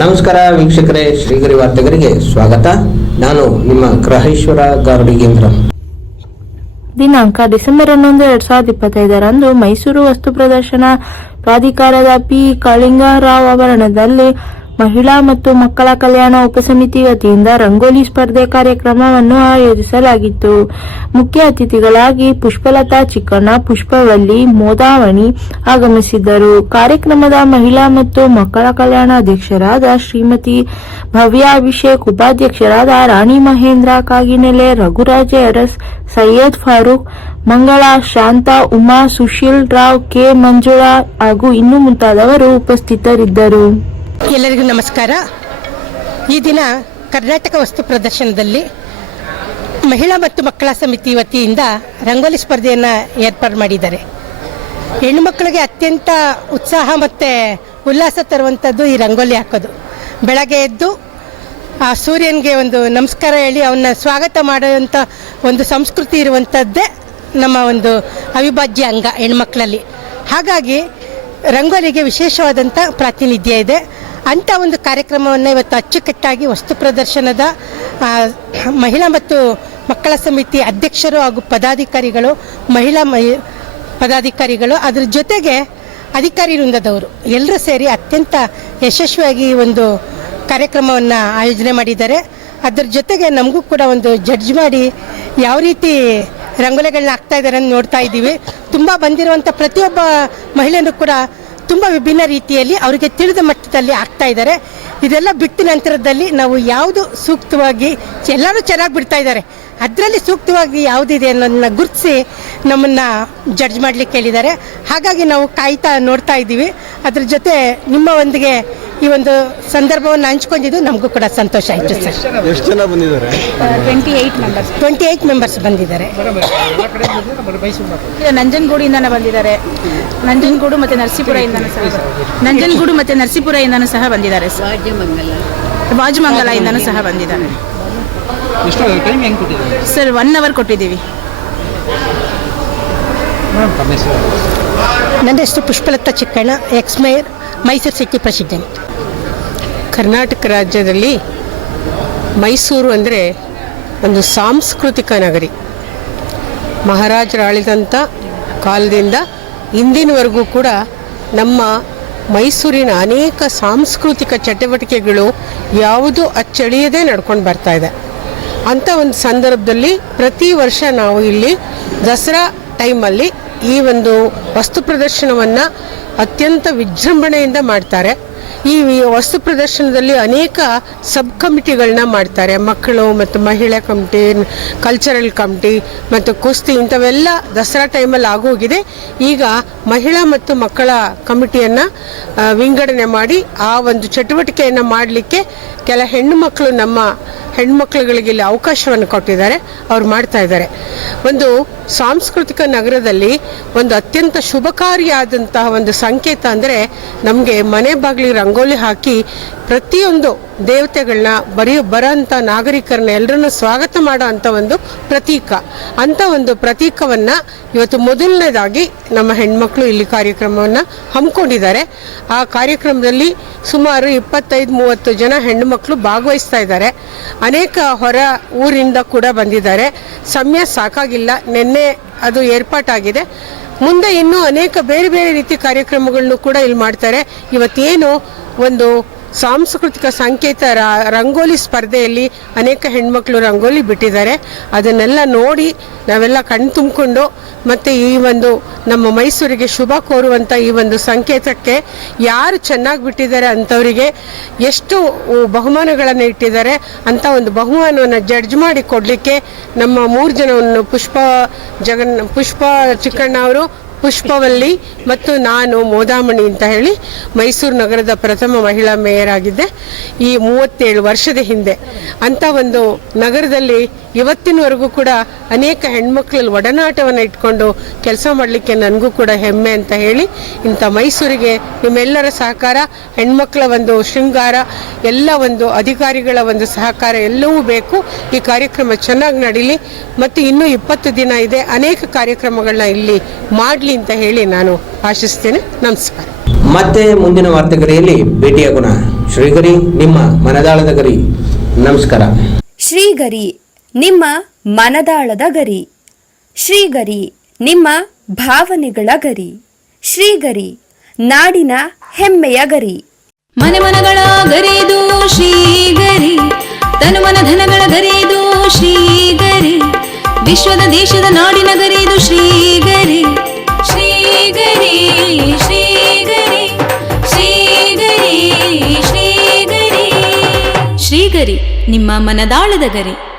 ನಮಸ್ಕಾರ ವೀಕ್ಷಕರೇ, ಶ್ರೀಗರಿ ವಾರ್ತೆಗರಿಗೆ ಸ್ವಾಗತ. ನಾನು ನಿಮ್ಮ ಗ್ರಹೇಶ್ವರ ಗಾರ್ಡಿಗೇಂದ್ರ. ದಿನಾಂಕ ಡಿಸೆಂಬರ್ 11, 2025ರಂದು ಮೈಸೂರು ವಸ್ತು ಪ್ರದರ್ಶನ ಪ್ರಾಧಿಕಾರದ ಪಿ. ಕಾಳಿಂಗರಾವ್ ಆವರಣದಲ್ಲಿ ಮಹಿಳಾ ಮತ್ತು ಮಕ್ಕಳ ಕಲ್ಯಾಣ ಉಪಸಮಿತಿ ವತಿಯಿಂದ ರಂಗೋಲಿ ಸ್ಪರ್ಧೆ ಕಾರ್ಯಕ್ರಮವನ್ನು ಆಯೋಜಿಸಲಾಗಿತ್ತು. ಮುಖ್ಯ ಅತಿಥಿಗಳಾಗಿ ಪುಷ್ಪಲತಾ ಚಿಕ್ಕಣ್ಣ, ಪುಷ್ಪವಲ್ಲಿ, ಮೋದಾವಣಿ ಆಗಮಿಸಿದ್ದರು. ಕಾರ್ಯಕ್ರಮದ ಮಹಿಳಾ ಮತ್ತು ಮಕ್ಕಳ ಕಲ್ಯಾಣ ಅಧ್ಯಕ್ಷರಾದ ಶ್ರೀಮತಿ ಭವ್ಯ ಅಭಿಷೇಕ್, ಉಪಾಧ್ಯಕ್ಷರಾದ ರಾಣಿ ಮಹೇಂದ್ರ ಕಾಗಿನೆಲೆ, ರಘುರಾಜ ಅರಸ್, ಸೈಯದ್ ಫಾರೂಕ್, ಮಂಗಳಾ, ಶಾಂತಾ, ಉಮಾ, ಸುಶೀಲ್ ರಾವ್, ಕೆ. ಮಂಜುಳಾ ಹಾಗೂ ಇನ್ನೂ ಮುಂತಾದವರು ಉಪಸ್ಥಿತರಿದ್ದರು. ಎಲ್ಲರಿಗೂ ನಮಸ್ಕಾರ. ಈ ದಿನ ಕರ್ನಾಟಕ ವಸ್ತು ಪ್ರದರ್ಶನದಲ್ಲಿ ಮಹಿಳಾ ಮತ್ತು ಮಕ್ಕಳ ಸಮಿತಿ ವತಿಯಿಂದ ರಂಗೋಲಿ ಸ್ಪರ್ಧೆಯನ್ನು ಏರ್ಪಾಡು ಮಾಡಿದ್ದಾರೆ. ಹೆಣ್ಣು ಮಕ್ಕಳಿಗೆ ಅತ್ಯಂತ ಉತ್ಸಾಹ ಮತ್ತು ಉಲ್ಲಾಸ ತರುವಂಥದ್ದು ಈ ರಂಗೋಲಿ ಹಾಕೋದು. ಬೆಳಗ್ಗೆ ಎದ್ದು ಆ ಸೂರ್ಯನಿಗೆ ಒಂದು ನಮಸ್ಕಾರ ಹೇಳಿ ಅವನ್ನ ಸ್ವಾಗತ ಮಾಡುವಂಥ ಒಂದು ಸಂಸ್ಕೃತಿ ಇರುವಂಥದ್ದೇ ನಮ್ಮ ಒಂದು ಅವಿಭಾಜ್ಯ ಅಂಗ ಹೆಣ್ಮಕ್ಳಲ್ಲಿ. ಹಾಗಾಗಿ ರಂಗೋಲಿಗೆ ವಿಶೇಷವಾದಂಥ ಪ್ರಾತಿನಿಧ್ಯ ಇದೆ. ಅಂಥ ಒಂದು ಕಾರ್ಯಕ್ರಮವನ್ನು ಇವತ್ತು ಅಚ್ಚುಕಟ್ಟಾಗಿ ವಸ್ತು ಪ್ರದರ್ಶನದ ಮಹಿಳಾ ಮತ್ತು ಮಕ್ಕಳ ಸಮಿತಿ ಅಧ್ಯಕ್ಷರು ಹಾಗೂ ಪದಾಧಿಕಾರಿಗಳು, ಪದಾಧಿಕಾರಿಗಳು, ಅದರ ಜೊತೆಗೆ ಅಧಿಕಾರಿ ವೃಂದದವರು ಎಲ್ಲರೂ ಸೇರಿ ಅತ್ಯಂತ ಯಶಸ್ವಿಯಾಗಿ ಒಂದು ಕಾರ್ಯಕ್ರಮವನ್ನು ಆಯೋಜನೆ ಮಾಡಿದ್ದಾರೆ. ಅದರ ಜೊತೆಗೆ ನಮಗೂ ಕೂಡ ಒಂದು ಜಡ್ಜ್ ಮಾಡಿ ಯಾವ ರೀತಿ ರಂಗೋಲಿಗಳನ್ನ ಹಾಕ್ತಾ ಇದ್ದಾರೆ ಅಂತ ನೋಡ್ತಾ ಇದ್ದೀವಿ. ತುಂಬ ಬಂದಿರುವಂಥ ಪ್ರತಿಯೊಬ್ಬ ಮಹಿಳೆಯರು ಕೂಡ ತುಂಬ ವಿಭಿನ್ನ ರೀತಿಯಲ್ಲಿ ಅವರಿಗೆ ತಿಳಿದ ಮಟ್ಟದಲ್ಲಿ ಆಗ್ತಾ ಇದ್ದಾರೆ. ಇದೆಲ್ಲ ಬಿಟ್ಟ ನಂತರದಲ್ಲಿ ನಾವು ಯಾವುದು ಸೂಕ್ತವಾಗಿ, ಎಲ್ಲರೂ ಚೆನ್ನಾಗಿ ಬಿಡ್ತಾ ಇದ್ದಾರೆ, ಅದರಲ್ಲಿ ಸೂಕ್ತವಾಗಿ ಯಾವುದಿದೆ ಅನ್ನೋದನ್ನ ಗುರುತಿಸಿ ನಮ್ಮನ್ನು ಜಡ್ಜ್ ಮಾಡಲಿಕ್ಕೆ ಹೇಳಿದ್ದಾರೆ. ಹಾಗಾಗಿ ನಾವು ಕಾಯ್ತಾ ನೋಡ್ತಾ ಇದ್ದೀವಿ. ಅದ್ರ ಜೊತೆ ನಿಮ್ಮ ಒಂದಿಗೆ ಈ ಒಂದು ಸಂದರ್ಭವನ್ನು ಹಂಚ್ಕೊಂಡಿದ್ದು ನಮಗೂ ಕೂಡ ಸಂತೋಷ ಆಯಿತು ಸರ್. ಎಷ್ಟು ಜನ ಬಂದಿದ್ದಾರೆ? 28 ಮೆಂಬರ್ಸ್ ಬಂದಿದ್ದಾರೆ. ನಂಜನಗೂಡಿಂದ ಬಂದಿದ್ದಾರೆ. ನಂಜನಗೂಡು ಮತ್ತು ನರಸೀಪುರದಿಂದನೂ ಸಹ ಬಂದಿದ್ದಾರೆ. ವಾಜಮಂಗಲದಿಂದನೂ ಸಹ ಬಂದಿದ್ದಾರೆ ಸರ್. 1 hour ಕೊಟ್ಟಿದ್ದೀವಿ. ನನ್ನ ಹೆಸರು Pushpalatha Chikkanna, X-mayor, Mysuru city president. Karnataka ರಾಜ್ಯದಲ್ಲಿ ಮೈಸೂರು ಅಂದರೆ ಒಂದು ಸಾಂಸ್ಕೃತಿಕ ನಗರಿ. ಮಹಾರಾಜರು ಆಳಿದಂಥ ಕಾಲದಿಂದ ಇಂದಿನವರೆಗೂ ಕೂಡ ನಮ್ಮ ಮೈಸೂರಿನ ಅನೇಕ ಸಾಂಸ್ಕೃತಿಕ ಚಟುವಟಿಕೆಗಳು ಯಾವುದು ಅಚ್ಚಳಿಯದೇ ನಡ್ಕೊಂಡು ಬರ್ತಾ ಇದೆ. ಅಂಥ ಒಂದು ಸಂದರ್ಭದಲ್ಲಿ ಪ್ರತಿ ವರ್ಷ ನಾವು ಇಲ್ಲಿ ದಸರಾ ಟೈಮಲ್ಲಿ ಈ ಒಂದು ವಸ್ತು ಪ್ರದರ್ಶನವನ್ನು ಅತ್ಯಂತ ವಿಜೃಂಭಣೆಯಿಂದ ಮಾಡ್ತಾರೆ. ಈ ವಸ್ತು ಪ್ರದರ್ಶನದಲ್ಲಿ ಅನೇಕ ಸಬ್ ಕಮಿಟಿಗಳನ್ನ ಮಾಡ್ತಾರೆ. ಮಕ್ಕಳು ಮತ್ತು ಮಹಿಳಾ ಕಮಿಟಿ, ಕಲ್ಚರಲ್ ಕಮಿಟಿ ಮತ್ತು ಕುಸ್ತಿ ಇಂಥವೆಲ್ಲ ದಸರಾ ಟೈಮಲ್ಲಿ ಆಗೋಗಿದೆ. ಈಗ ಮಹಿಳಾ ಮತ್ತು ಮಕ್ಕಳ ಕಮಿಟಿಯನ್ನು ವಿಂಗಡಣೆ ಮಾಡಿ ಆ ಒಂದು ಚಟುವಟಿಕೆಯನ್ನು ಮಾಡಲಿಕ್ಕೆ ಕೆಲ ಹೆಣ್ಣು ಮಕ್ಕಳು, ನಮ್ಮ ಹೆಣ್ಮಕ್ಳುಗಳಿಗೆ ಇಲ್ಲಿ ಅವಕಾಶವನ್ನು ಕೊಟ್ಟಿದ್ದಾರೆ. ಅವ್ರು ಮಾಡ್ತಾ ಇದ್ದಾರೆ. ಒಂದು ಸಾಂಸ್ಕೃತಿಕ ನಗರದಲ್ಲಿ ಒಂದು ಅತ್ಯಂತ ಶುಭಕಾರಿಯಾದಂತಹ ಒಂದು ಸಂಕೇತ ಅಂದರೆ ನಮಗೆ ಮನೆ ಬಾಗಿಲಿಗೆ ರಂಗೋಲಿ ಹಾಕಿ ಪ್ರತಿಯೊಂದು ದೇವತೆಗಳನ್ನ ಬರೋಂಥ ನಾಗರಿಕರನ್ನ ಎಲ್ಲರನ್ನು ಸ್ವಾಗತ ಮಾಡೋ ಅಂಥ ಒಂದು ಪ್ರತೀಕ. ಅಂಥ ಒಂದು ಪ್ರತೀಕವನ್ನು ಇವತ್ತು ಮೊದಲನೇದಾಗಿ ನಮ್ಮ ಹೆಣ್ಮಕ್ಳು ಇಲ್ಲಿ ಕಾರ್ಯಕ್ರಮವನ್ನು ಹಮ್ಮಿಕೊಂಡಿದ್ದಾರೆ. ಆ ಕಾರ್ಯಕ್ರಮದಲ್ಲಿ ಸುಮಾರು 25-30 ಜನ ಹೆಣ್ಣು ಮಕ್ಕಳು ಭಾಗವಹಿಸ್ತಾ ಇದ್ದಾರೆ. ಅನೇಕ ಹೊರ ಊರಿಂದ ಕೂಡ ಬಂದಿದ್ದಾರೆ. ಸಮಯ ಸಾಕಾಗಿಲ್ಲ, ನಿನ್ನೆ ಅದು ಏರ್ಪಾಟಾಗಿದೆ. ಮುಂದೆ ಇನ್ನೂ ಅನೇಕ ಬೇರೆ ಬೇರೆ ರೀತಿ ಕಾರ್ಯಕ್ರಮಗಳನ್ನು ಕೂಡ ಇಲ್ಲಿ ಮಾಡ್ತಾರೆ. ಇವತ್ತೇನು ಒಂದು ಸಾಂಸ್ಕೃತಿಕ ಸಂಕೇತ ರಂಗೋಲಿ ಸ್ಪರ್ಧೆಯಲ್ಲಿ ಅನೇಕ ಹೆಣ್ಮಕ್ಳು ರಂಗೋಲಿ ಬಿಟ್ಟಿದ್ದಾರೆ. ಅದನ್ನೆಲ್ಲ ನೋಡಿ ನಾವೆಲ್ಲ ಕಣ್ಣು ತುಂಬಿಕೊಂಡು ಮತ್ತು ಈ ಒಂದು ನಮ್ಮ ಮೈಸೂರಿಗೆ ಶುಭ ಕೋರುವಂಥ ಈ ಒಂದು ಸಂಕೇತಕ್ಕೆ ಯಾರು ಚೆನ್ನಾಗಿ ಬಿಟ್ಟಿದ್ದಾರೆ ಅಂಥವರಿಗೆ ಎಷ್ಟು ಬಹುಮಾನಗಳನ್ನು ಇಟ್ಟಿದ್ದಾರೆ ಅಂತ ಒಂದು ಬಹುಮಾನವನ್ನು ಜಡ್ಜ್ ಮಾಡಿ ಕೊಡಲಿಕ್ಕೆ ನಮ್ಮ 3 ಜನವನ್ನು ಪುಷ್ಪ ಚಿಕ್ಕಣ್ಣ ಅವರು, ಪುಷ್ಪವಲ್ಲಿ ಮತ್ತು ನಾನು ಮೋದಾಮಣಿ ಅಂತ ಹೇಳಿ ಮೈಸೂರು ನಗರದ ಪ್ರಥಮ ಮಹಿಳಾ ಮೇಯರ್ ಆಗಿದ್ದೆ ಈ 37 ವರ್ಷದ ಹಿಂದೆ. ಅಂಥ ಒಂದು ನಗರದಲ್ಲಿ ಇವತ್ತಿನವರೆಗೂ ಕೂಡ ಅನೇಕ ಹೆಣ್ಮಕ್ಳಲ್ಲಿ ಒಡನಾಟವನ್ನು ಇಟ್ಕೊಂಡು ಕೆಲಸ ಮಾಡಲಿಕ್ಕೆ ನನಗೂ ಕೂಡ ಹೆಮ್ಮೆ ಅಂತ ಹೇಳಿ, ಇಂಥ ಮೈಸೂರಿಗೆ ನಿಮ್ಮೆಲ್ಲರ ಸಹಕಾರ, ಹೆಣ್ಮಕ್ಳ ಒಂದು ಶೃಂಗಾರ, ಎಲ್ಲ ಒಂದು ಅಧಿಕಾರಿಗಳ ಒಂದು ಸಹಕಾರ ಎಲ್ಲವೂ ಬೇಕು. ಈ ಕಾರ್ಯಕ್ರಮ ಚೆನ್ನಾಗಿ ನಡೀಲಿ ಮತ್ತು ಇನ್ನೂ 20 ದಿನ ಇದೆ. ಅನೇಕ ಕಾರ್ಯಕ್ರಮಗಳನ್ನ ಇಲ್ಲಿ ಮಾಡಲಿ ಅಂತ ಹೇಳಿ ನಾನು ಆಶಿಸ್ತೇನೆ. ನಮಸ್ಕಾರ. ಮತ್ತೆ ಮುಂದಿನ ವಾರ್ತೆಗರಿಯಲ್ಲಿ ಭೇಟಿಯಾಗೋಣ. ಶ್ರೀಗರಿ ನಿಮ್ಮ ಮನದಾಳದ ಗರಿ. ನಮಸ್ಕಾರ. ಶ್ರೀಗರಿ ನಿಮ್ಮ ಮನದಾಳದ ಗರಿ. ಶ್ರೀಗರಿ ನಿಮ್ಮ ಭಾವನೆಗಳ ಗರಿ. ಶ್ರೀಗರಿ ನಾಡಿನ ಹೆಮ್ಮೆಯ ಗರಿ. ಮನೆ ಮನಗಳ ಗರಿದು ಶ್ರೀಗರಿ, ತನು ಮನ ಧನಗಳ ಗರಿದು ಶ್ರೀಗರಿ, ವಿಶ್ವದ ದೇಶದ ನಾಡಿನ ಗರಿದು ಶ್ರೀಗರಿ. ಶ್ರೀಗರಿ ಶ್ರೀಗರಿ ಶ್ರೀಗರಿ ಶ್ರೀಗರಿ ಶ್ರೀಗರಿ ನಿಮ್ಮ ಮನದಾಳದ ಗರಿ.